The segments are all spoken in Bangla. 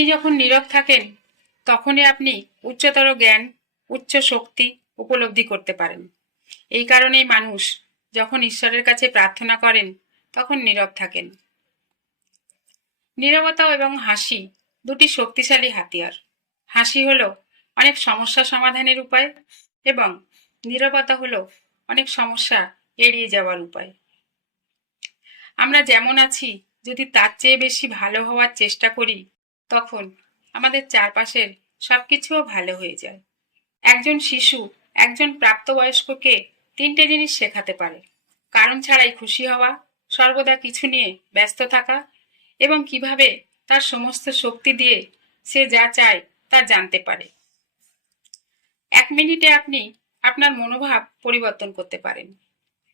আপনি যখন নীরব থাকেন তখনই আপনি উচ্চতর জ্ঞান, উচ্চ শক্তি উপলব্ধি করতে পারেন। এই কারণেই মানুষ যখন ঈশ্বরের কাছে প্রার্থনা করেন তখন নীরব থাকেন। নীরবতা এবং হাসি দুটি শক্তিশালী হাতিয়ার। হাসি হলো অনেক সমস্যা সমাধানের উপায় এবং নীরবতা হলো অনেক সমস্যা এড়িয়ে যাওয়ার উপায়। আমরা যেমন আছি যদি তার চেয়ে বেশি ভালো হওয়ার চেষ্টা করি তখন আমাদের চারপাশের সবকিছুও ভালো হয়ে যায়। একজন শিশু একজন প্রাপ্তবয়স্ককে তিনটে জিনিস শেখাতে পারে: কারণ ছাড়াই খুশি হওয়া, সর্বদা কিছু নিয়ে ব্যস্ত থাকা এবং কিভাবে তার সমস্ত শক্তি দিয়ে সে যা চায় তা জানতে পারে। 1 মিনিটে আপনি আপনার মনোভাব পরিবর্তন করতে পারেন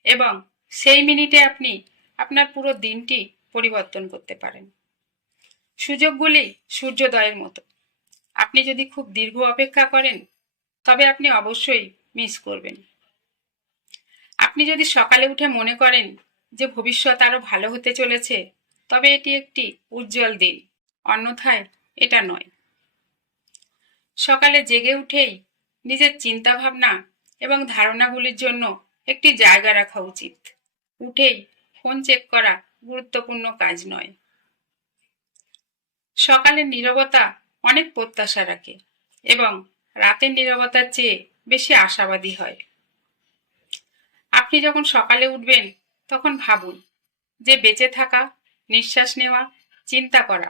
এবং সেই মিনিটে আপনি আপনার পুরো দিনটি পরিবর্তন করতে পারেন। সুযোগগুলি সূর্যোদয়ের মতো। আপনি যদি খুব দীর্ঘ অপেক্ষা করেন তবে আপনি অবশ্যই মিস করবেন। আপনি যদি সকালে উঠে মনে করেন যে ভবিষ্যৎ আরো ভালো হতে চলেছে তবে এটি একটি উজ্জ্বল দিন, অন্যথায় এটা নয়। সকালে জেগে উঠেই নিজের চিন্তা ভাবনা এবং ধারণাগুলির জন্য একটি জায়গা রাখা উচিত। উঠেই ফোন চেক করা গুরুত্বপূর্ণ কাজ নয়। সকালের নীরবতা অনেক প্রত্যাশা রাখে এবং রাতের নীরবতার চেয়ে বেশি আশাবাদী হয়। আপনি যখন সকালে উঠবেন তখন ভাবুন যে বেঁচে থাকা, নিঃশ্বাস নেওয়া, চিন্তা করা,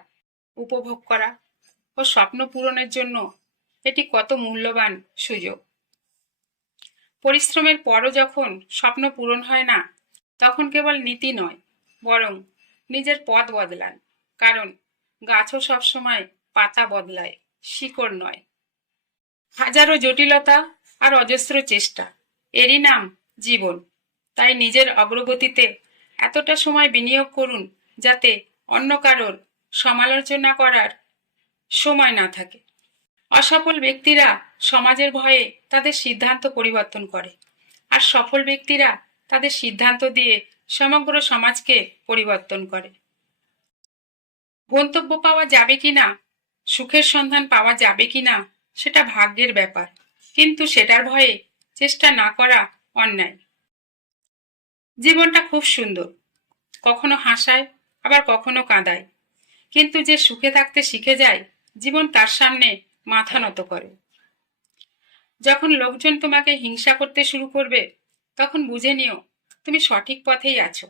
উপভোগ করা ও স্বপ্ন পূরণের জন্য এটি কত মূল্যবান সুযোগ। পরিশ্রমের পরও যখন স্বপ্ন পূরণ হয় না তখন কেবল নীতি নয়, বরং নিজের পথ বদলান, কারণ গাছও সবসময় পাতা বদলায়, শিকড় নয়। হাজারো জটিলতা আর অজস্র চেষ্টা, এরই নাম জীবন। তাই নিজের অগ্রগতিতে এতটা সময় বিনিয়োগ করুন যাতে অন্য কারোর সমালোচনা করার সময় না থাকে। অসফল ব্যক্তিরা সমাজের ভয়ে তাদের সিদ্ধান্ত পরিবর্তন করে, আর সফল ব্যক্তিরা তাদের সিদ্ধান্ত দিয়ে সমগ্র সমাজকে পরিবর্তন করে। গন্তব্য পাওয়া যাবে কিনা, সুখের সন্ধান পাওয়া যাবে কিনা সেটা ভাগ্যের ব্যাপার, কিন্তু সেটার ভয়ে চেষ্টা না করা অন্যায়। জীবনটা খুব সুন্দর, কখনো হাসায় আবার কখনো কাঁদায়, কিন্তু যে সুখে থাকতে শিখে যায় জীবন তার সামনে মাথা নত করে। যখন লোকজন তোমাকে হিংসা করতে শুরু করবে তখন বুঝে নিও তুমি সঠিক পথেই আছো।